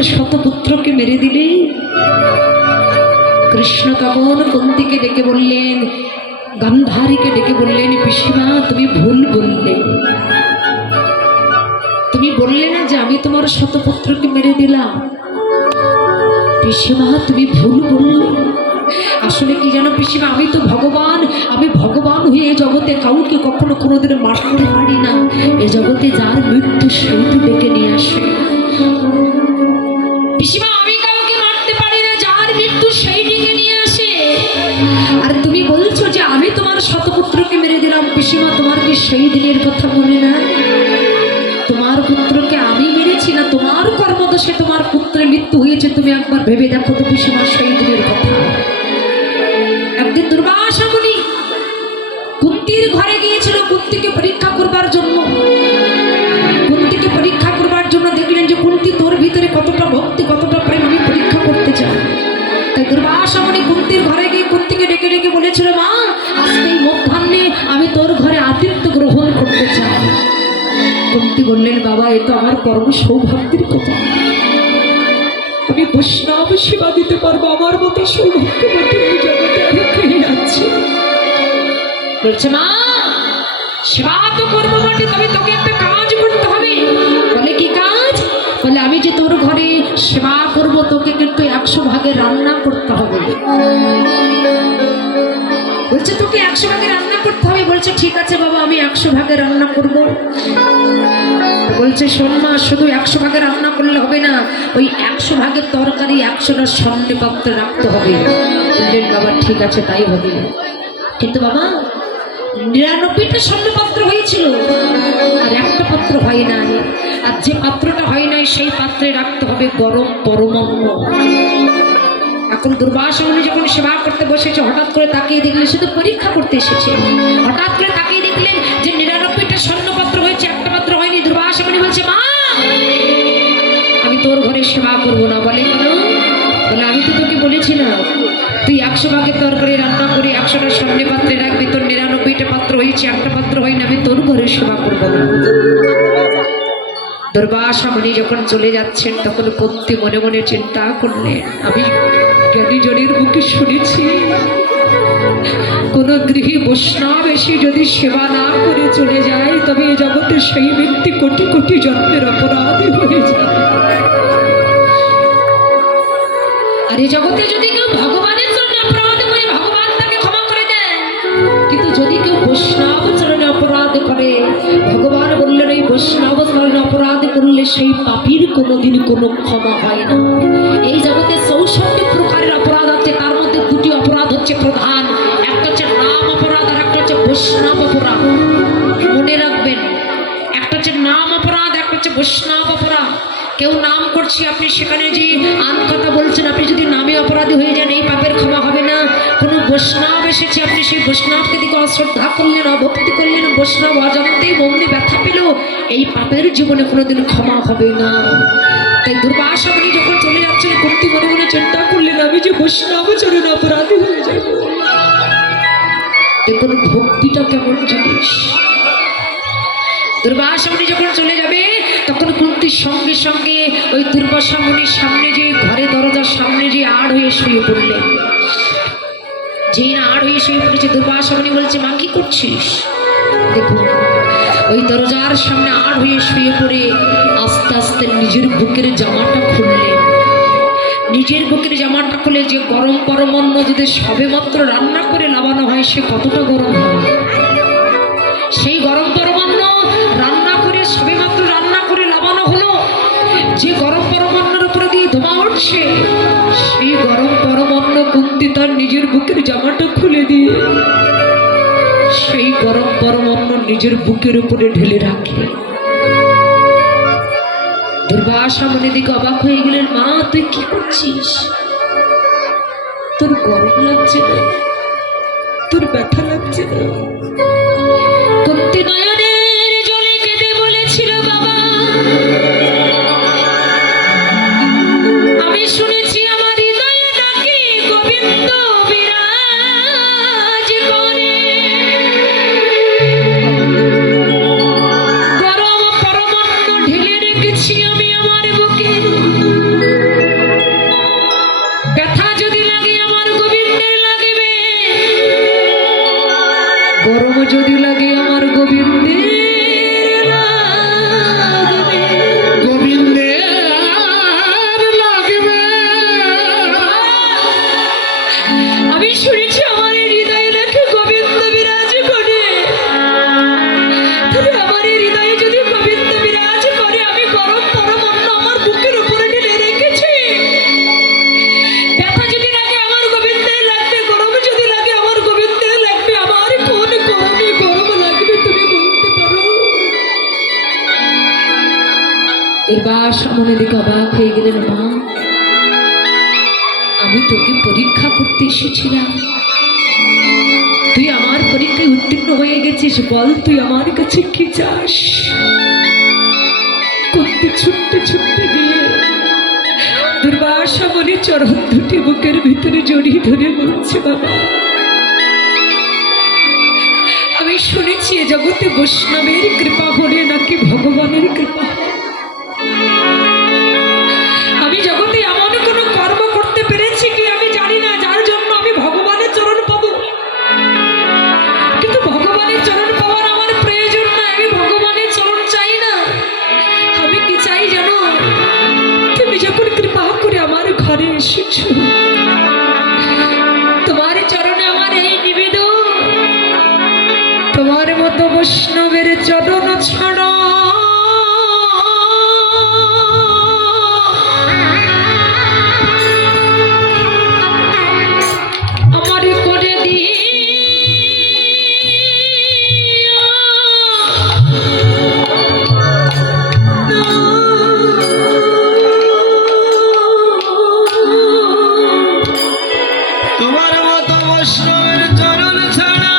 তোমার শতপুত্রকে মেরে দিলে। কৃষ্ণ তখন কুন্তিকে ডেকে বললেন, গান্ধারীকে ডেকে বললেন, পিসিমা তুমি ভুল বললে। তুমি বললে না যে আমি তোমার শতপুত্রকে মেরে দিলাম। পিসিমা তুমি ভুল বললে। আসলে কি জানো পিসিমা, আমি তো ভগবান। আমি ভগবান হয়ে এ জগতে কাউকে কখনো কোনোদিন মারতে পারি না। এ জগতে যার মৃত্যু সেই তো ডেকে নিয়ে আসে। পিসিমা আমি কাউকে মারতে পারি না, যার মৃত্যু সেই ডেকে নিয়ে আসে। আর তুমি বলছো যে আমি তোমার শতপুত্রকে মেরে দিলাম। পিসিমা তোমার কি সেই দিনের কথা মনে না? তোমার পুত্রকে আমি মেরেছি না তোমার কর্মদোষে তোমার পুত্রের মৃত্যু হয়েছে? তুমি একবার ভেবে দেখো তো পিসিমা সেই দিনের কথা। একদিন দুর্বাসা মুনি কুন্তির ঘরে গিয়েছিল কুন্তিকে পরীক্ষা করবার জন্য। কুন্তিকে পরীক্ষা করবার জন্য দেখলেন যে কুন্তি তোর ভিতরে কতটা ভক্তি কতটা প্রেম আমি পরীক্ষা করতে চাই। তাই দুর্বাসা মুনি কুন্তির ঘরে গিয়ে কুন্তিকে ডেকে ডেকে বলেছিল, মা আজকে এই মধ্যাহ্নে আমি তোর ঘরে আতিথ্য গ্রহণ করতে চাই। কুন্তি বললেন, বাবা এ তো আমার পরম সৌভাগ্যের কথা। আমি বৈষ্ণব সেবা দিতে পারবো, আমার মতো সৌভাগ্যবতী জগতে আমি খেয়ে যাচ্ছি। বলছে, মা সেবা তো করবো বটে, তবে তোকে একটা কাজ করতে হবে। বলে কি কাজ? বলে আমি যে তোর ঘরে সেবা করব তোকে কিন্তু 100 ভাগে রান্না করতে হবে। বলছে তোকে 100 ভাগে রান্না করতে হবে। বলছে ঠিক আছে বাবা আমি 100 ভাগে রান্না করব। বলছে শোন মা, শুধু 100 ভাগে রান্না করলে হবে না, ওই 100 ভাগের তরকারি 100টা স্বর্ণে পাত্রে রাখতে হবে। বললেন বাবা ঠিক আছে তাই হবে। কিন্তু বাবা 99টা স্বর্ণপাত্র হয়েছিল আর একটা পাত্র হয় নাই। আর যে পাত্রটা হয় নাই সেই পাত্রে রাখতে হবে গরম পরমান্ন। এখন দুর্বাসা মুনি যখন সেবা করতে বসেছে হঠাৎ করে তাকিয়ে দেখলেন, সে তো পরীক্ষা করতে এসেছে, হঠাৎ করে তাকিয়ে দেখলেন যে 99টা স্বর্ণপাত্র হয়েছে, একটা পাত্র হয়নি। দুর্বাসা মুনি বলছে, মা আমি তোর ঘরে সেবা করবো না। বলে কেন? বলে আমি তো তোকে বলেছিলাম তুই 100 ভাগের তরকারি রান্না করে 100টা স্বর্ণে পাত্রে রাখবি, তোর 99টা পাত্র হয়েছে একটা পাত্র হয়নি, আমি তোর ঘরে সেবা করবো না। দুর্বাসা মুনি যখন চলে যাচ্ছেন তখন কুন্তি মনে মনে চিন্তা করলেন, আমি জ্ঞানী জনের মুখে শুনেছি কোন গৃহী বৈষ্ণব এসে যদি সেবা না করে চলে যায় তবে এই জগতে সেই ব্যক্তি কোটি কোটি জন্মের অপরাধী হয়ে যায়। আর এই জগতে যদি কেউ ভগবানের জন্য অপরাধ করে ভগবান তাকে ক্ষমা করে দেন, কিন্তু যদি কেউ বৈষ্ণব চরণে অপরাধ করে ভগবান বললেন এই বৈষ্ণব চরণে অপরাধ করলে সেই পাপীর কোনোদিন কোনো ক্ষমা হয় না। এই জগতে 64 প্রকারের অপরাধ আছে, তার মধ্যে 2টি অপরাধ হচ্ছে প্রধান, একটা হচ্ছে নাম অপরাধ আর একটা হচ্ছে বৈষ্ণব অপরাধ। মনে রাখবেন, একটা হচ্ছে নাম অপরাধ, একটা হচ্ছে বৈষ্ণব অপরাধ। কেউ নাম করছে আপনি সেখানে যে আন কথা বলছেন, আপনি যদি নামে অপরাধী হয়ে যান এই পাপের ক্ষমা হবে না। কোনো বৈষ্ণব এসেছে আপনি সেই বৈষ্ণবকে দিকে অশ্রদ্ধা করলেন, অভক্তি করলেন, বৈষ্ণব অজান্তেই মনে ব্যথা পেল, এই পাপের জীবনে কোনোদিন ক্ষমা হবে না। তাই দুর্বাসা মুনি যখন চলে যাচ্ছেন কুন্তি মনে মনে চিন্তা করলেন, আমি যে বৈষ্ণব চরণে অপরাধী হয়ে যাব। দেখুন ভক্তিটা কেমন জিনিস। দুর্বাসা মুনি যখন চলে যাবে তখন কুন্তির সঙ্গে সঙ্গে ওই দুর্বাসা মুনির সামনে যে ঘরে দরজার সামনে যে আড় হয়ে শুয়ে পড়লেন। যেই না আড় হয়ে শুয়ে পড়েছে দুর্বাসা মুনি বলছে, মা কি করছিস? দেখুন ওই দরজার সামনে আড় হয়ে শুয়ে পড়ে আস্তে আস্তে নিজের বুকের জামাটা খুললেন। নিজের বুকের জামাটা খুলে যে গরম পরমান্ন যদি সবে মাত্র রান্না করে নামানো হয় সে কতটা গরম হয়, সেই গরম পরমান্ন রান্না করে সবে মাত্র রান্না করে নামানো হলো, যে গরম পরমান্নের উপরে দিয়ে ধোঁয়া উঠছে, সেই গরম পরমান্ন কুন্তি তার নিজের বুকের জামাটা খুলে দিয়ে সেই গরম পরমান্ন নিজের বুকের উপরে ঢেলে রাখে। দুর্বাসা মুনি দিকে অবাক হয়ে গেলেন, মা তুই কি করছিস? তোর গরম লাগছে না? তোর ব্যথা লাগছে না? কুন্তি নয়নের জলে কেঁদে বলেছিল, বাবা আমি শুনেছি আমার হৃদয়ে নাকি গোবিন্দ বিরাজ করে, গরম পরমান্ন ঢেলে রেখেছি আমি আমার বুকে, গরম যদি লাগে আমার গোবিন্দের লাগবে। গোবিন্দের লাগবে। আমি শুনেছি আমার এই হৃদয়ে নাকি গোবিন্দ বিরাজ করে। তাহলে আমার এই হৃদয়ে যদি গোবিন্দ বিরাজ করে, আমি গরম পরমান্ন আমার বুকের উপরে ঢেলে রেখেছি। ব্যথা যদি লাগে আমার গোবিন্দের লাগবে, গরম যদি লাগে আমার গোবিন্দের লাগবে। আমার কোন গরমে গরম লাগবে তুমি বলতে পারো? এবার সামনে দিকে অবাক হয়ে গেলেন। মা, আমি তোকে পরীক্ষা করতে এসেছিলাম, তুই আমার পরীক্ষায় উত্তীর্ণ হয়ে গেছিস। বল তুই আমার কাছে কি চাস? করতে ছুটতে ছুটতে গিয়ে দুর্বাসা বলে চরণ দুটি বুকের ভিতরে জড়িয়ে ধরে বলছে, বাবা, আমি শুনেছি এ জগতে বৈষ্ণবের কৃপা হলে নাকি ভগবানের কৃপা। আমি জগতে এমন কোনো কর্ম করতে পেরেছি কি আমি জানি না, যার জন্য আমি ভগবানের চরণ পাবো। কিন্তু ভগবানের চরণ পাওয়ার আমার প্রয়োজন না, আমি ভগবানের চরণ চাই না। আমি কি চাই জানো? তুমি যখন কৃপা করে আমার ঘরে এসেছো, তোমার চরণে আমার এই নিবেদন, তোমার মতো বৈষ্ণবের চরণ ছাড়া আমার করে দিয়ে তোমার মতো বৈষ্ণবের চরণ ছাড়া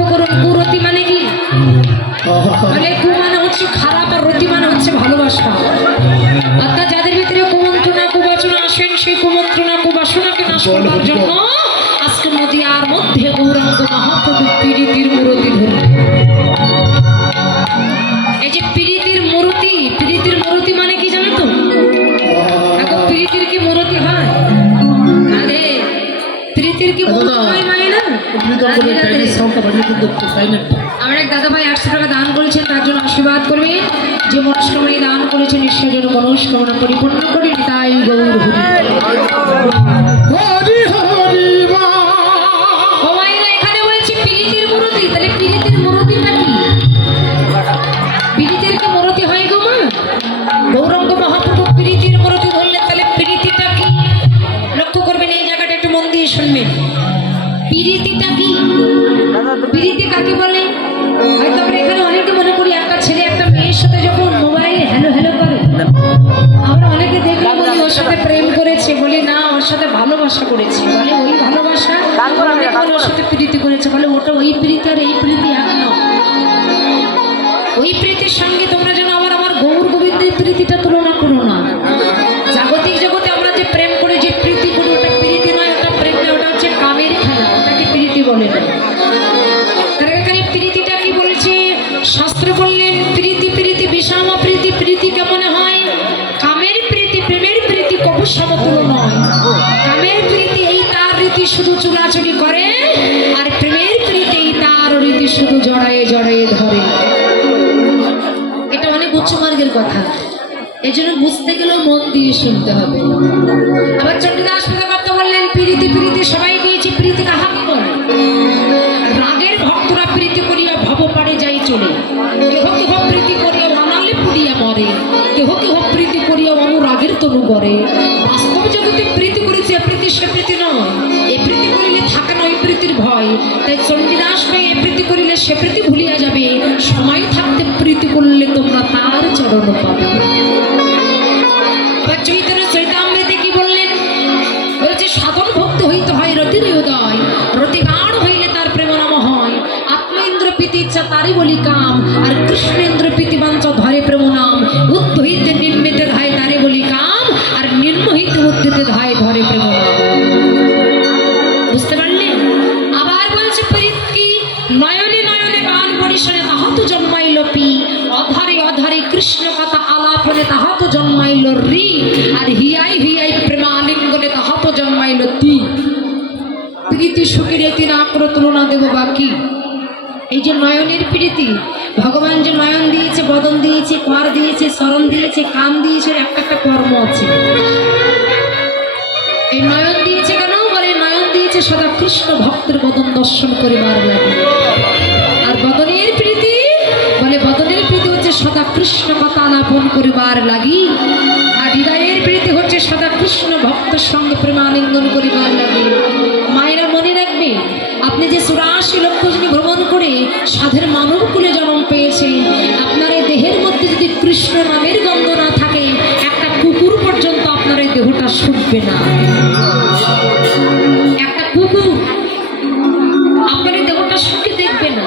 লক্ষ্য করুন, কুরতি মানে কি? মানে কু মানে হচ্ছে খারাপ, আর রতি মানে হচ্ছে ভালোবাসা। অর্থাৎ যাদের ভিতরে কুমন্ত্রণা কুবাচনা আসেন, সেই কুমন্ত্রণা কুবাসনাকে নাশ করবার জন্য আজকে নদিয়ার মধ্যে গৌরাঙ্গ মহাপ্রভু পীড়িতির মূর্তি ধরলেন। এই যে পীড়িতির মূর্তি মানে কি জানো তো? এখন পীড়িতির কি মূর্তি হয়? আরে পীড়িতির কি মূর্তি হয় মানে না? আমার এক দাদা ভাই 800 টাকা দান করেছেন, তার জন্য আশীর্বাদ করবে। যে মনস্কামনা দান করেছেন ঈশ্বর যেন মনস্কামনা পরিপূর্ণ করে, তাই গৌর হরি। এখানে বলছি পীড়িতির মূর্তি, তাহলে পীড়িতির মূর্তিটা কি? পীড়িতির কি মূর্তি হয় গো মা? গৌরাঙ্গ মহাপ্রভু পীড়িতির মূর্তি ধরলেন, তাহলে পীড়িতিটা কি? লক্ষ্য করবেন, এই জায়গাটা একটু মন দিয়ে শুনবেন। পীড়িতিটা কি? পীড়িতি কাকে বলে? হয়তো আমরা এখানে অনেকে মনে করি একটা ছেলে একটা মেয়ের সাথে যখন মোবাইলে হ্যালো হ্যালো করে, আমরা অনেকে দেখি বলি ওর সাথে প্রেম করেছে, বলি না ওর সাথে ভালোবাসা করেছে, বলে ওই ভালোবাসা। অনেকে বলে ওর সাথে প্রীতি করেছে, বলে ওটা ওই প্রীতি আর এই প্রীতি এক নয়। ওই প্রীতির সঙ্গে তোমরা যেন আবার আমার গৌর গোবিন্দের প্রীতিটা তুলনা করো না। জাগতিক জগতে আমরা যে প্রেম করে যে প্রীতি করি, ওটা প্রীতি নয়, ওটা প্রেম নয়, ওটা হচ্ছে কামের খেলা, ওটাকে প্রীতি বলে না। তার এখানে প্রীতিটা কি বলেছে? শাস্ত্র বললেন প্রীতি প্রীতি বিষাম প্রীতি। প্রীতি কেমন হয়? কামের প্রীতি প্রেমের প্রীতি কবু সমতুল্য নয়। কামের প্রীতি এই তার রীতি শুধু চুলাচুলি করে, আর প্রেমের প্রীতি এই তার রীতি শুধু জড়ায়ে জড়ায়ে ধরে। এটা অনেক উচ্চ মার্গের কথা, এই জন্য বুঝতে গেলেও মন দিয়ে শুনতে হবে। আবার চণ্ডীদাস কথা বললেন প্রীতি প্রীতি সবাই দিয়েছে, প্রীতি কাহাকে বলে? রাগের ভক্তরা প্রীতি করিয়া ভব পারে যাই চলে, কেহ কেহ প্রীতি করিয়া মানালে পুড়িয়া মরে, কেহ কেহ প্রীতি করিয়া অনুরাগের তনু করে। বাস্তব জগতে প্রীতি করেছে, প্রীতি সে প্রীতি নয়। এ প্রীতি করিলে থাকে না ওই প্রীতির ভয়। তাই চণ্ডীদাস ভাই এ প্রীতি করিলে সে প্রীতি ভুলিয়া যাবে, সময় থাকতে প্রীতি করলে তোমরা তার চরণ পাবে। চৈতন্য চৈতামৃতে কি বললেন? বলছে সাধন ভক্তি হইতে হয় রতির উদয়, রতি গাঢ় হইলে তার প্রেম নাম হয়। আত্মেন্দ্র প্রীতি ইচ্ছা তারই বলি কাম, আর কৃষ্ণেন্দ্র প্রীতি বাঞ্ছা ধরে প্রেম নাম। উদ্ধ হইতে নিম্মিতে ধায় তারে বলি কাম, আর নিম্ন হইতে উদ্ধতে ধায় ধরে প্রেম নাম। বুঝতে পারলেন? আবার বলছে প্রীতি নয়নে নয়নে গান পরিশনে তাহাত জন্মাইল পি, অধারে অধারে কৃষ্ণ কথা আলাপনে তাহাত জন্মাইল রি, আর হিয়াই হিয়াই প্রেমালিঙ্গনে তাহাত জন্মাইল তি। প্রীতি সুখের এতি না করে তুলনা দেব বাকি। এই যে নয়নের প্রীতি, ভগবান যে নয়ন দিয়েছে, বদন দিয়েছে, কর দিয়েছে, শরণ দিয়েছে, কান দিয়েছে, একটা একটা কর্ম আছে। এই নয়ন দিয়েছে কেন? বলে নয়ন দিয়েছে সদা কৃষ্ণ ভক্তের বদন দর্শন করিবার লাগে। আর বদনের প্রীতি বলে বদনের প্রীতি হচ্ছে সদা কৃষ্ণ কথা আলাপন করিবার লাগি, আর হৃদয়ের প্রীতি হচ্ছে সদা কৃষ্ণ ভক্তের সঙ্গে প্রেমালিঙ্গন করিবার লাগি। মায়েরা মনে রাখবে, আপনি যে 84 লক্ষ জনে ভ্রমণ করে সাধের মানব কুলে জন্ম পেয়েছেন, আপনার এই দেহের মধ্যে যদি কৃষ্ণ নামের গন্ধ না থাকে, একটা কুকুর পর্যন্ত আপনার এই দেহটা শুকবে না। একটা কুকুর আপনার এই দেহটা শুকে দেখবে না,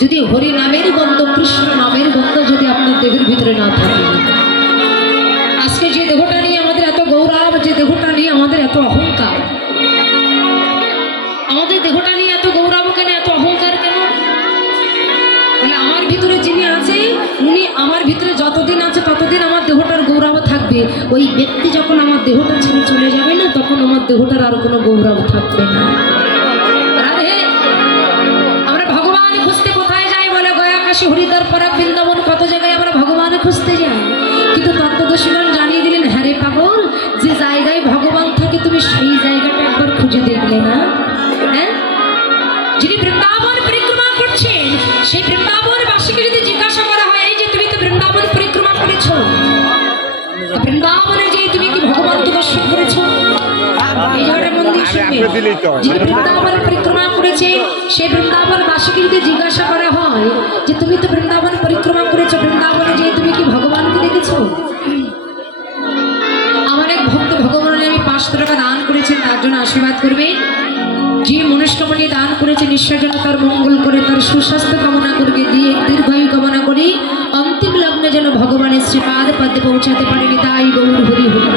যদি হরি নামের গন্ধ, কৃষ্ণ নামের গন্ধ যদি আপনার দেহের ভিতরে না থাকে। আজকে যে দেহটা নিয়ে আমাদের এত গৌরব, যে দেহটা নিয়ে আমাদের এত অহংকার, আমাদের দেহটা নিয়ে এত গৌরব কেন, এত অহংকার কেন? বলে আমার ভিতরে যিনি আছে, উনি আমার ভিতরে যতদিন আছে ততদিন আমার দেহটার গৌরব থাকবে। ওই ব্যক্তি যখন আমার দেহটা ছেড়ে চলে যাবে না, তখন আমার দেহটার আর কোনো গৌরব থাকবে না। রাধে, আমরা ভগবান খুঁজতে কোথায় যাই? বলে গয়া কাশী হরিদ্বার পরাগ বৃন্দাবন, কত জায়গায় আমরা ভগবান খুঁজতে যাই। কিন্তু তত্ত্বদর্শীগণ জানিয়ে দিলেন, হ্যাঁ রে পাগল, যে জায়গায় ভগবান থাকে তুমি সেই জায়গাটা একবার খুঁজে দেখলে না? হ্যাঁ, যিনি বৃন্দাবন পরিক্রমা করছেন, সেই বৃন্দাবন বাসীকে যদি জিজ্ঞাসা করা হয়, এই যে তুমি তো বৃন্দাবন পরিক্রমা করেছো, বৃন্দাবনে যে তুমি কি ভগবানকে দর্শন করেছো? এই জায়গাটা মন দিয়ে শুনবে। যিনি বৃন্দাবন পরিক্রমা করেছে, সেই বৃন্দাবন বাসীকে যদি জিজ্ঞাসা করা হয় যে তুমি তো বৃন্দাবন পরিক্রমা করেছো, বৃন্দাবনে যে তুমি কি ভগবানকে দেখেছো? আমার এক ভক্ত ভগবানের আমি 500 টাকা দান করেছেন, তার জন্য আশীর্বাদ করবে। যে মনস্কামনা দান করেছে করেছে, নিশ্চয় যেন তার মঙ্গল করে, তার সুস্বাস্থ্য কামনা করবে, দিয়ে দীর্ঘায়ু কামনা করি, অন্তিম লগ্নে যেন ভগবানের শ্রীপাদ পদ্মে পৌঁছাতে পারেনি, তাই গৌর হরি হরি।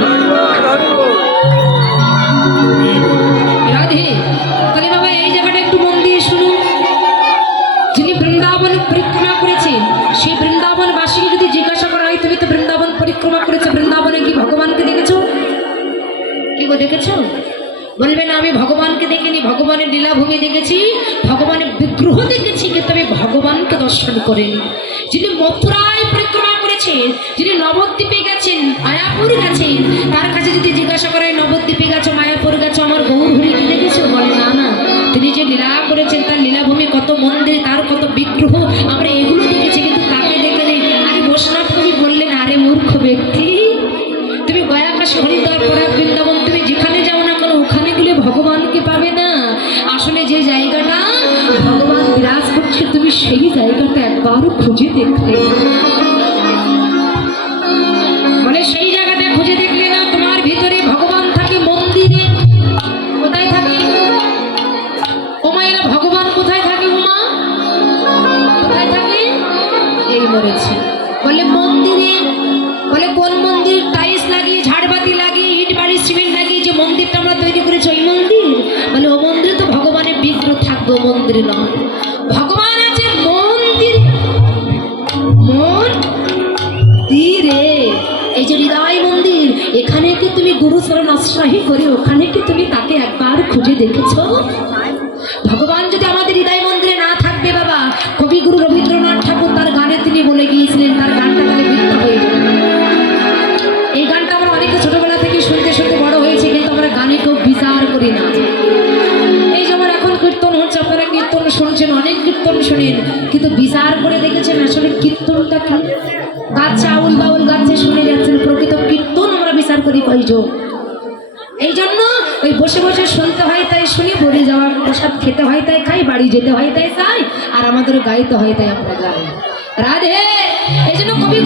রাধে, তাহলে বাবা এই জায়গাটা একটু মন দিয়ে শুনুন। যিনি বৃন্দাবন পরিক্রমা করেছেন, সেই বৃন্দাবনবাসীকে যদি জিজ্ঞাসা করা হয়, তুমি তো বৃন্দাবন পরিক্রমা করেছো, বৃন্দাবনে কি ভগবানকে দেখেছো? কি গো দেখেছো? বলবে না, আমি ভগবানকে দেখিনি, ভগবানের লীলাভূমি দেখেছি, ভগবানের বিগ্রহ দেখেছি, কিন্তু আমি ভগবানকে দর্শন করিনি। যিনি মথুরায় পরিক্রমা করেছেন, যিনি নবদ্বীপে গেছেন, মায়াপুর গেছেন, তার কাছে যদি জিজ্ঞাসা করে নবদ্বীপে গেছো, মায়াপুর গেছো, আমার গৌর হরিকে দেখেছো? বলে না না, তিনি যে লীলা করেছেন, তার লীলাভূমি কত মন্দির, তার কত বিগ্রহ, আমরা এগুলো দেখেছি, কিন্তু তাকে দেখে নেই। আরে বৈষ্ণব কবি বললেন, আরে মূর্খ ব্যক্তি, তুমি গয়াকাশ হরিদ্বার প্রয়াগ বৃন্দাবন তুমি যেখানে যাও না কেন, ওখানে গেলে ভগবানকে পাবে না। আসলে যে জায়গাটা ভগবান বিরাজ করছে, তুমি সেই জায়গাটা একবারও খুঁজে দেখলে, মানে সেই জায়গাটা খুঁজে দেখলে না, তোমার ভিতরে ভগবান থাকে মন্দিরে। কোথায় থাকে ওমা? এরা ভগবান কোথায় থাকে উমা? কোথায় থাকে? এই মরেছে বলে মন্দিরে। বলে কোন মন্দির? টাইলস লাগিয়ে, ঝাড়বাতি লাগিয়ে, ইট বাড়ি সিমেন্ট লাগিয়ে যে মন্দিরটা আমরা তৈরি করেছি, ওই মন্দির? বলে ও মন্দিরে তো ভগবানের বিগ্রহ থাকবে, ও মন্দিরে নয়। ভগবান আছে মন্দির, মন্দিরে। এই যে হৃদয় মন্দির, এখানে কি তুমি গুরু শরণ আশ্রয় করে, ওখানে কি তুমি তাকে একবার খুঁজে দেখেছো? ভগবান যদি আমাদের হৃদয় মন্দিরে না থাকবে বাবা, কবিগুরু রবীন্দ্রনাথ ঠাকুর তার গানে তিনি বলে গিয়েছিলেন, তার গানটা তাহলে মিথ্যা হয়ে যাবে। এই গানটা আমরা অনেকে ছোটবেলা থেকে শুনতে শুনতে বড় হয়েছে, কিন্তু আমরা গানে কেউ বিচার করি না। এই যেমন এখন কীর্তন হচ্ছে, আপনারা কীর্তন শুনছেন, অনেক কীর্তন শোনেন, কিন্তু বিচার করে দেখেছেন আসলে কীর্তনটা কি? গাচ্ছে আউল বাউল গাচ্ছে শুনে যাচ্ছেন, প্রকৃত কীর্তন আমরা বিচার করি কয়জন? এই জন্য ওই বসে বসে শুনতে হয় তাই শুনি, বলে যাওয়া প্রসাদ খেতে হয় তাই খাই, বাড়ি যেতে হয় তাই চাই, আর আমাদের গাইতে হয় তাই আমরা গাই। রাধে। এই জন্য কবি